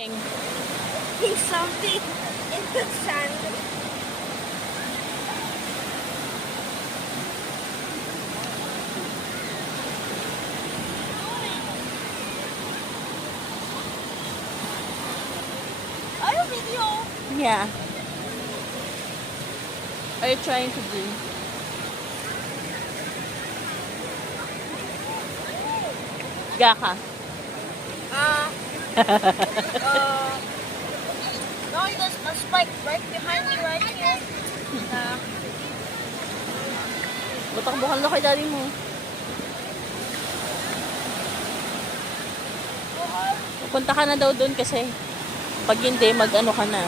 He's something in the sand. Are you video? Yeah. Are you trying to do? Gaka. No, there's a spike right behind me right here. Butak-bukan na kay daddy mo. Pupunta ka na daw doon kasi pag hindi, mag-ano ka na.